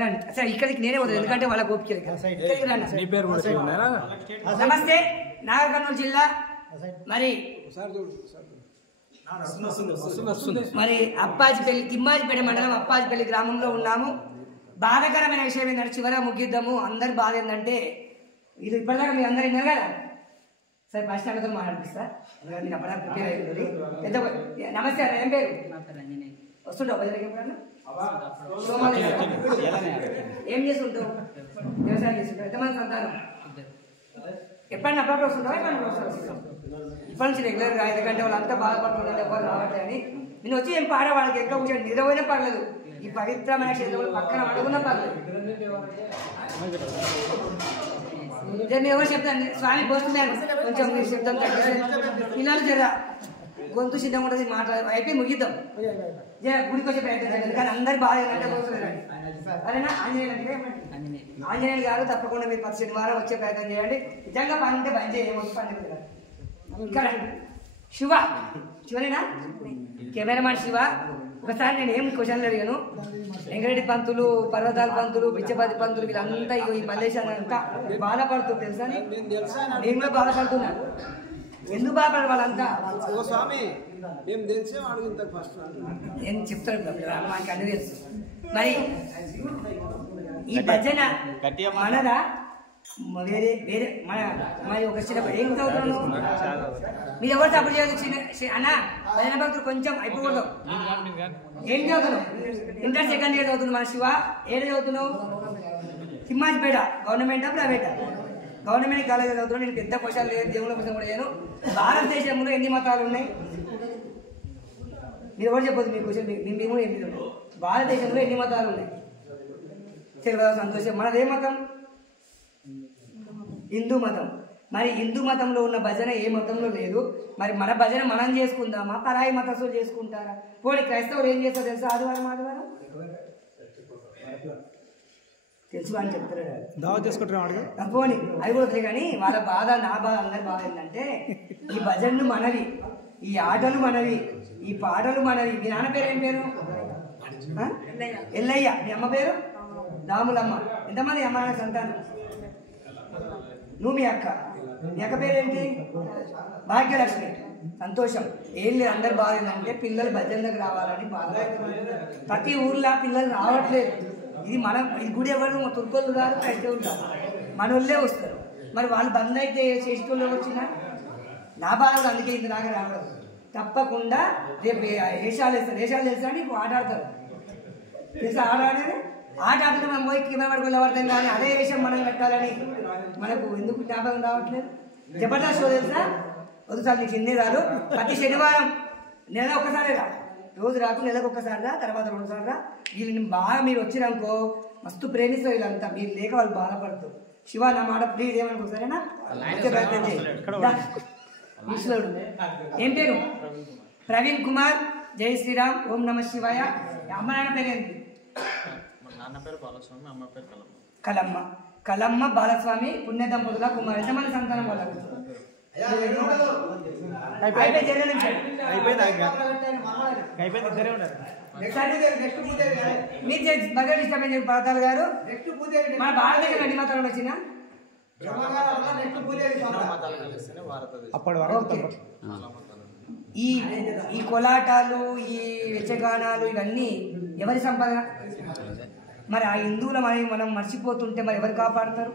రండి సరే ఇక్కడికి నేనే పోతాను ఎందుకంటే వాళ్ళ గోపిక నమస్తే నాగర్ జిల్లా మరి అప్పాజిపల్లి తిమ్మాజిపేట మండలం అప్పాజిపల్లి గ్రామంలో ఉన్నాము. బాధాకరమైన విషయం ఏంటంటే చివర ముగిద్దాము. అందరి బాధ ఏంటంటే ఇది ఇప్పటిదాకా మీరు అందరూ విన్నారు కదా. సరే ఫస్ట్ అక్కతో మాట్లాడిస్తా మీరు అప్పటిదాకా ప్రిపేర్ అయిపోతుంది. నమస్తే ఏం పేరు వస్తుంటావు బజార్కి ఎప్పుడన్నా ఏం చేస్తుంటావు? వ్యవసాయం చేస్తుంటావు. ఎంతమంది సంతానం? ఎప్పుడన్నా అప్పుడప్పుడు వస్తుంటావా? ఇప్పటి నుంచి రెగ్యులర్గా ఎందుకంటే వాళ్ళు అంతా బాధపడుతున్నారు ఎవరు రావట్లేదు అని నేను వచ్చి ఏం పాడ వాళ్ళకి ఎక్కువ కూర్చొని నిద్రపోయినా పర్లేదు. ఈ పవిత్రమైన క్షేత్రంలో పక్కన అడుగున్నా పర్లేదు. నేను ఎవరు చెప్తాను స్వామి పోస్తున్నాను కొంచెం మీరు చెప్తాను పిల్లలు జర గొంతు సిద్ధంగా ఉంటుంది మాట్లాడ అయిపోయి ముగిద్దాం. జర గుడికి వచ్చే ప్రయత్నం చేయండి కానీ అందరు బాగా అరేనా ఆంజనేయులు గారు తప్పకుండా మీరు 10 శనివారం వచ్చే ప్రయత్నం చేయండి. నిజంగా పని ఉంటే బంద్ చేయవచ్చు పండుగ ఇక్కడ శివనేనా కెమెరామాన్ శివ. ఒకసారి నేను ఏం క్వశ్చన్లు అడిగాను. వెంకరెడ్డి పంతులు పర్వతాల పంతులు బిచ్చపతి పంతులు వీళ్ళంతా ఈ మల్లేశాన్ని అంతా బాధపడుతుంది తెలుసా? నేను కూడా బాధపడుతున్నాను. ఎందుకు బాధపడరు వాళ్ళంతా? నేను చెప్తాను మనకి అన్ని తెలుసు. మరి ఈ భజన మనదా వేరే వేరే మరి ఒక చిన్నప్పుడు ఏం చదువుతున్నాను మీరు ఎవరు తప్పుడు చేయదు అన్న భజన భక్తులు కొంచెం అయిపోకూడదు. ఏం చదువుతున్నావు? ఇంటర్ సెకండ్ ఇయర్ చదువుతున్నావు. మన శివ ఏడు చదువుతున్నావు? తిమ్మాజిపేట గవర్నమెంటా ప్రైవేటా? గవర్నమెంట్ కాలేజ్ చదువుతున్నావు. నేను పెద్ద క్వశ్చన్ లేదు దేవుళ్ళ కోసం కూడా చేయను. భారతదేశంలో ఎన్ని మతాలు ఉన్నాయి? మీరు ఎవరు చెప్పదు మీ క్వశ్చన్ మేము ఏం లేదు. భారతదేశంలో ఎన్ని మతాలు ఉన్నాయి? తెలియదా? సంతోషం. మనదే మతం? హిందూ మతం. మరి హిందూ మతంలో ఉన్న భజన ఏ మతంలో లేదు. మరి మన భజన మనం చేసుకుందామా పరాయి మతస్థులు చేసుకుంటారా? పోనీ క్రైస్తవులు ఏం చేస్తారో తెలుసా? ఆదివారం తెలుసు అని చెప్తారు పోనీ అవి కూడా కానీ వాళ్ళ బాధ నా బాధ అందరి బాధ ఏంటంటే ఈ భజనలు మనవి, ఈ ఆటలు మనవి, ఈ పాటలు మనవి. మీ నాన్న పేరు ఏం పేరు? ఎల్లయ్య. మీ అమ్మ పేరు రాములమ్మ. ఎంతమంది అమ్మ నాన్న సంతానం? నువ్వు మీ అక్క. మీ అక్క పేరేంటి? భాగ్యలక్ష్మి. సంతోషం. ఏం లేదు అందరు బాధ ఏంటంటే పిల్లలు భజనలకు రావాలని బాధ. ప్రతి ఊర్లో పిల్లలు రావట్లేదు. ఇది మనం ఇది గుడి ఎవరు తుర్కోళ్ళు రారు క్రైస్తవులు రారు మన వాళ్ళే వస్తారు. మరి వాళ్ళు బంద్ అయితే చేసేటోళ్ళు వచ్చినా నా బాధలు అందుకే ఇంత దాకా రావడం. తప్పకుండా రేపు వేషాలు వేస్తారు. వేషాలు తెలుసా అని ఆట ఆడతారు తెలుసా? ఆట ఆడేది ఆట ఆడితే మనం పోయి కింద పడుకుని పడతాం కానీ అదే వేషం మనం కట్టాలని మనకు ఎందుకు జ్ఞాపకం రావట్లేదు? జబర్దస్త్ షో తెలుసా? వదుసారి నీకు ఎన్ని రాదు. ప్రతి శనివారం నెల ఒక్కసారి రా, రోజు రాకు నెలకు ఒక్కసారి రా, తర్వాత 2 సార్లు రా. వీళ్ళని బాగా మీరు వచ్చినాకో మస్తు ప్రేమిస్తారు. వీళ్ళంతా మీరు లేక వాళ్ళు బాధపడతారు. శివ నా మాట ప్లీజ్ ఏమనుకో సరేనా? ప్రయత్నం చేయండి. ఈశ్వరుడు ఏం పేరు? ప్రవీణ్ కుమార్. జై శ్రీరామ్. ఓం నమ శివాయ. అమ్మ నాన్న పేరు ఏంటి? కలమ్మ. కలమ్మ బాలస్వామి పుణ్య దంపతుల కుమార్. ఎంతమంది సంతానం వాళ్ళకు? పర్వతాలు గారు మన భారతదేశం ఎన్ని మతాలు వచ్చిన? ఈ కోలాటాలు ఈ యక్షగానాలు ఇవన్నీ ఎవరి సంపద? మరి ఆ హిందువుల మనం మర్చిపోతుంటే మరి ఎవరు కాపాడతారు?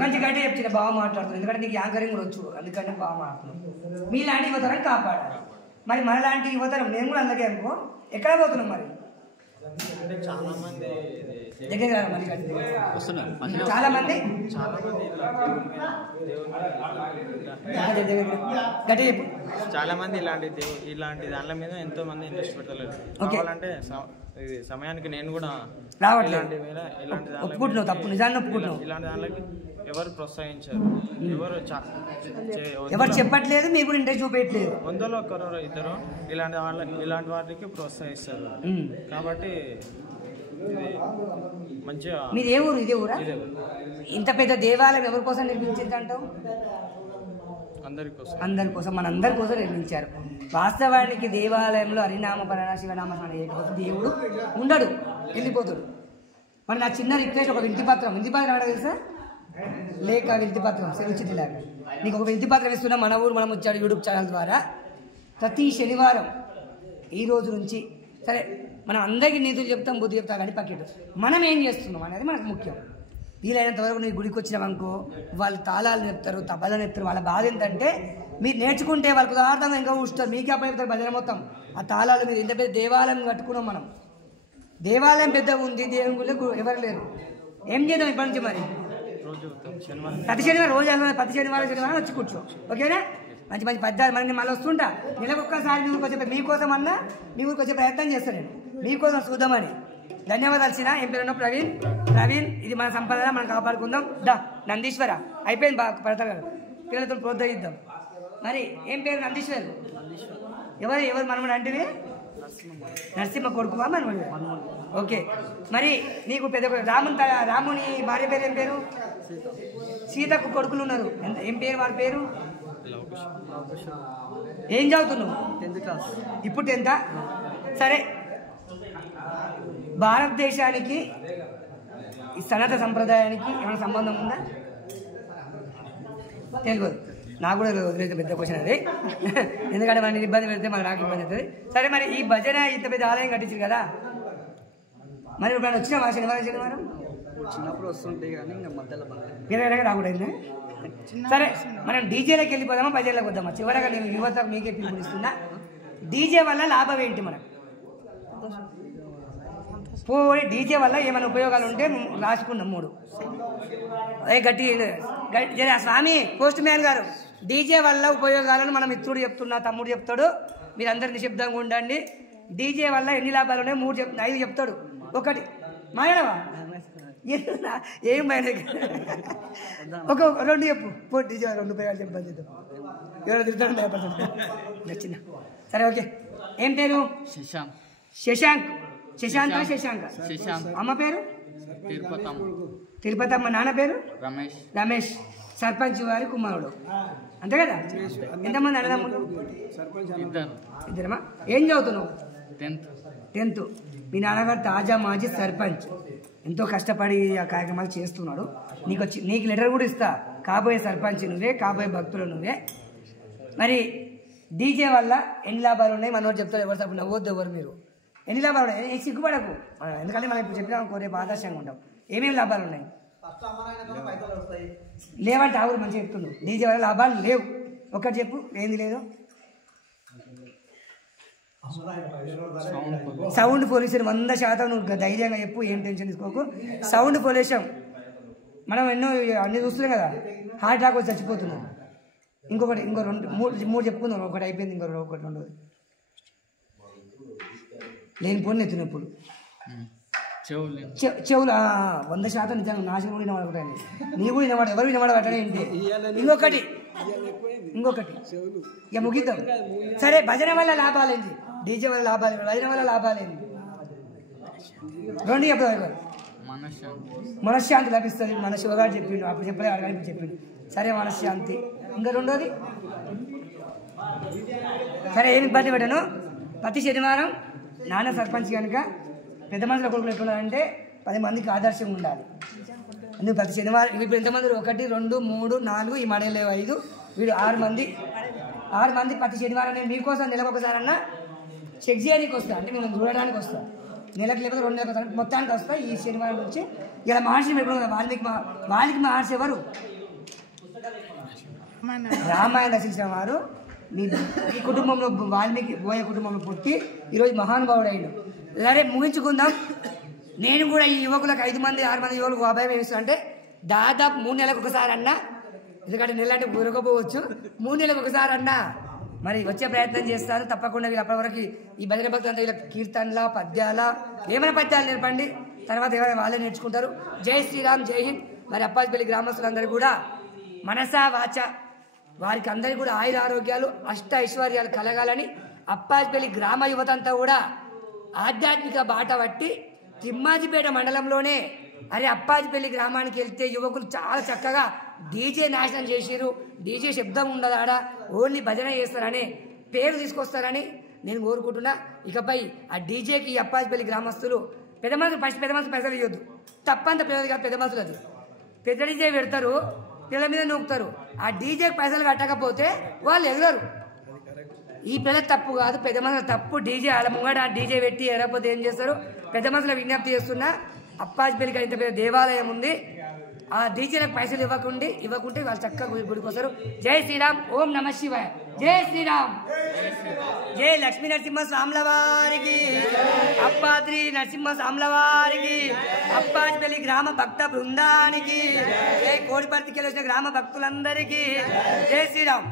కొంచెం గట్టిగా చెప్తున్నా బాగా మాట్లాడుతుంది ఎందుకంటే నీకు యాంకరింగ్ కూడా వచ్చు అందుకంటే బాగా మాట్లాడుతున్నాను. మీలాంటి యువతరం కాపాడాలి. మరి మనలాంటి యువతరం నేను కూడా అందుకే అనుకో ఎక్కడ పోతున్నాం మరి చాలా మంది చాలా మంది ఇలాంటి దానిల మీద ఎంతో మంది ఇంట్రెస్ట్ పెట్టలేదు. కావాలంటే సమయానికి నేను కూడా రావట్లేదు. ఇలాంటి దానిలోకి ఎవరు ప్రోత్సహించారు, ఎవరు చెప్పట్లేదు, మీకు కూడా ఇంట్రెస్ట్ చూపెట్టలేదు. 100లో 1 2 ఇలాంటి వాటికి ప్రోత్సహిస్తారు. కాబట్టి మంచిగా. మీరు ఏ ఊరు? ఇదే ఊరా? ఇంత పెద్ద దేవాలయం ఎవరి కోసం నిర్మించింది అంటావు? అందరి కోసం మనందరి కోసం నిర్మించారు. వాస్తవానికి దేవాలయంలో హరినామ పరాయణ శివనామ చేయకపోతే దేవుడు ఉండడు, వెళ్ళిపోతాడు. మరి నా చిన్న రిక్వెస్ట్, ఒక వింతిపత్రం ఏమైనా తెలుసా? లేక వింతిపత్రం సెలవుచితి లేక నీకు ఒక వింతిపత్రం ఇస్తున్నా. మన ఊరు మనం వచ్చాడు యూట్యూబ్ ఛానల్ ద్వారా ప్రతి శనివారం ఈ రోజు నుంచి, సరే మనం అందరికీ నీతులు చెప్తాం, బుద్ధి చెప్తాం, కానీ పక్కెట్టు మనం ఏం చేస్తున్నాం అనేది మనకు ముఖ్యం. వీలైనంత వరకు నీ గుడికి వచ్చినామనుకో, వాళ్ళు తాళాలు చెప్తారు, తబలను చెప్తారు. వాళ్ళ బాధ ఏంటంటే మీరు నేర్చుకుంటే వాళ్ళకు ఉదాహరణ ఇంకా ఊస్తారు, మీకే అప్పుడు చెప్తారు భజన మొత్తం. ఆ తాళాలు మీరు ఎంత పెద్ద దేవాలయం కట్టుకున్నాం మనం, దేవాలయం పెద్ద ఉంది, దేవుని గుళ్ళు ఎవరు లేరు. ఏం చేద్దాం ఇప్పటి నుంచి? మరి ప్రతి శనివారం ప్రతి శనివారం వచ్చి కూర్చో, ఓకేనా? మంచి మంచి పద్యాలు మరి మళ్ళీ వస్తుంటా. నెలకు ఒక్కసారి మీ ఊరికి వచ్చే, మీకోసం అన్నా మీ ఊరికి వచ్చే ప్రయత్నం చేస్తాను నేను, మీకోసం చూద్దామని. ధన్యవాదాలు. ఏం పేరు? ప్రవీణ్. ఇది మన సంపద, మనం కాపాడుకుందాం. నందీశ్వర అయిపోయింది, బాగా పడతారు కదా, పిల్లలతో ప్రోత్సహిద్దాం. మరి ఏం పేరు? నందీశ్వర్. ఎవరు మనముడు అంటే? నరసింహ కొడుకువా మనముడు? ఓకే. మరి నీకు పెద్ద రాముని భార్య పేరు ఏం పేరు? సీతకు కొడుకులు ఉన్నారు, ఏం పేరు వాళ్ళ పేరు? ఏం చదువుతున్నావు? 10th class. ఇప్పుడు 10th? సరే, భారతదేశానికి ఈ సనాతన సంప్రదాయానికి ఏమైనా సంబంధం ఉందా? తెలియదు, నాకు కూడా వదిలేస్తే పెద్ద క్వశ్చన్ అది. ఎందుకంటే మనకి ఇబ్బంది పెడితే మనకు నాకు ఇబ్బంది అవుతుంది. సరే, మరి ఈ భజన ఇంత పెద్ద ఆలయం కట్టించారు కదా, మరి ఇప్పుడు వచ్చినా శనివారం చిన్నప్పుడు వస్తుంటాయి కానీ ఇంకా మధ్యలో వేరే రాకూడదు. సరే, మనం డీజేలోకి వెళ్ళిపోదామా భజనలోకి వద్దామా? చివరగా నేను యువతకు మీకే పిలుపునిస్తున్నా, డీజే వల్ల లాభం ఏంటి మనకు? పోయి డీజే వల్ల ఏమైనా ఉపయోగాలు ఉంటే రాసుకున్నాం 3. అదే గట్టి స్వామి పోస్ట్ మ్యాన్ గారు, డీజే వల్ల ఉపయోగాలను మన మిత్రుడు చెప్తున్నా, తమ్ముడు చెప్తాడు, మీరందరూ నిశ్శబ్దంగా ఉండండి. డీజే వల్ల ఎన్ని లాభాలు ఉన్నాయి 5 చెప్తాడు. ఒకటి మాయడవా ఏం మైన ఒక 2 చెప్పు. డీజే 2 ఉపయోగాలు చెప్పని చెప్తాం, ఎవరో తిరుగుతాడు భయపడుతుంది. నచ్చిన సరే, ఓకే. ఏం పేరు? శశాంక్. అమ్మ పేరు? తిరుపతమ్మ. నాన్న పేరు? రమేష్. సర్పంచ్ వారి కుమారుడు, అంతే కదా? ఎంతమంది అన్నదమ్ములు? ఇద్దరమా? ఏం చదువుతున్నావు? 10th. మీ నాన్నగారు తాజా మాజీ సర్పంచ్, ఎంతో కష్టపడి ఆ కార్యక్రమాలు చేస్తున్నాడు. నీకు లెటర్ కూడా ఇస్తా, కాబోయే సర్పంచ్ నువ్వే, కాబోయే భక్తులు నువ్వే. మరి డీజే వల్ల ఎన్ని లాభాలు ఉన్నాయి మనోడు చెప్తారు. ఎవరు తప్పు నవ్వద్దు ఎవరు మీరు. ఎన్ని లాభాలు ఉన్నాయి? సిగ్గుపడకు, ఎందుకంటే మనం ఇప్పుడు చెప్పినా రేపు ఆదర్శంగా ఉంటాం. ఏమేమి లాభాలు ఉన్నాయి? లేవంటే ఆవురు మంచిగా చెప్తున్నావు. డీజే వల్ల లాభాలు లేవు, ఒకటి చెప్పు. ఏంది లేదు? సౌండ్ పొల్యూషన్ 100% నువ్వు ధైర్యంగా చెప్పు, ఏం టెన్షన్ తీసుకోకు. సౌండ్ పొల్యూషన్ మనం అన్ని చూస్తున్నాం కదా, హార్ట్ అటాక్ వచ్చి చచ్చిపోతున్నాం. ఇంకో 2 చెప్పుకుందాం. ఒకటి అయిపోయింది, ఒకటి 2. లేనిపోని ఎత్తు నొప్పులు, చెవులు 100% నిజంగా నాశనం కూడా వినబడకూడదు. నీ కూడా వినబడ, ఎవరు వినబడబట్టే ఏంటి? ఇంకొకటి ఇక ముగిద్దాం. సరే, భజన వల్ల లాభాలేంటి? డీజే వల్ల లాభాలు, భజన వల్ల లాభాలేంటి? 2 చెప్పారు. మనశ్శాంతి లభిస్తుంది, మన శివగారు చెప్పిండు, అప్పుడు చెప్పలే, అడగాలి చెప్పిండు. సరే, మనశ్శాంతి. ఇంకా 2ది సరే, ఏమి ఇబ్బంది పెట్టాను. ప్రతి శనివారం నాన్న సర్పంచ్ కనుక పెద్ద మనుషుల కొడుకులు ఎట్లున్నారంటే 10 మందికి ఆదర్శంగా ఉండాలి. అందుకు ప్రతి శనివారం ఇప్పుడు ఎంతమంది? 1 2 3 4, ఈ మడేళ్ళు 5, వీడు 6 మంది. ప్రతి శనివారం నేను మీకోసం నెలకు ఒకసారన్నా చెక్ చేయడానికి వస్తా, అంటే మిమ్మల్ని చూడడానికి వస్తా. నెలకు లేకపోతే 2 నెలలకు ఒకసారి మొత్తానికి వస్తా. ఈ శనివారం నుంచి ఇలా మహర్షిని పెట్టుకున్నాను. వాళ్ళకి మహర్షి ఎవరు? రామాయణ రచించిన వారు. మీ కుటుంబంలో వాల్మీకి బోయ కుటుంబంలో పుట్టి ఈరోజు మహానుభావుడు అయ్యాడు. సరే, ముగించుకుందాం. నేను కూడా ఈ యువకులకు 5 మంది 6 మంది యువకులకు అభయం ఏమిస్తాను అంటే, దాదాపు 3 నెలలకు ఒకసారి అన్నా, ఎందుకంటే నెల అంటే గురకపోవచ్చు, 3 నెలలకు ఒకసారి అన్నా మరి వచ్చే ప్రయత్నం చేస్తాను తప్పకుండా. వీళ్ళు అప్పటి వరకు ఈ భజన భక్తులు అంతా వీళ్ళ కీర్తనల పద్యాల ఏమైనా పద్యాలు నేర్పండి, తర్వాత ఎవరైనా వాళ్ళే నేర్చుకుంటారు. జై శ్రీరామ్, జై హింద్. మరి అప్పాజిపల్లి గ్రామస్తులందరూ కూడా మనసా వాచ వారికి అందరికీ కూడా ఆయుర ఆరోగ్యాలు, అష్ట ఐశ్వర్యాలు కలగాలని అప్పాజిపల్లి గ్రామ యువత అంతా కూడా ఆధ్యాత్మిక బాట పట్టి తిమ్మాజిపేట మండలంలోనే అప్పాజిపల్లి గ్రామానికి వెళ్తే యువకులు చాలా చక్కగా డీజే నాశనం చేసిరు, డీజే శబ్దం ఉండదు ఆడ, ఓన్లీ భజన చేస్తారని పేరు తీసుకొస్తారని నేను కోరుకుంటున్నా. ఇకపై ఆ డీజేకి అప్పాజిపల్లి గ్రామస్తులు పెద్ద మనుషులు పైసలు ఇవ్వద్దు, తప్పంత పిల్లలు కాదు, పెద్ద మనుషులు అది పెద్ద డీజే పెడతారు, పిల్లల మీద నూకుతారు. ఆ డీజేకి పైసలు కట్టకపోతే వాళ్ళు ఎగరరు. ఈ పిల్లలు తప్పు కాదు, పెద్ద మనుషులు తప్పు. డీజే వాళ్ళ ముంగడ డీజే పెట్టి ఎరకపోతే ఏం చేస్తారు? పెద్ద మనుషుల విజ్ఞప్తి చేస్తున్నా, అప్పాజిపల్లికి ఇంత పెద్ద దేవాలయం ఉంది, ఆ డీజేలకు పైసలు ఇవ్వకుంటే వాళ్ళు చక్కగా గుడికి వస్తారు. జై శ్రీరామ్, ఓం నమ శివాయ, జై శ్రీరామ్, జై లక్ష్మీ నరసింహ స్వాముల వారికి, అప్పాద్రి నరసింహ స్వాముల వారికి, అప్పాజిపల్లి గ్రామ భక్త బృందానికి, జై కోడిపర్తికి వచ్చిన గ్రామ భక్తులందరికీ జై శ్రీరామ్.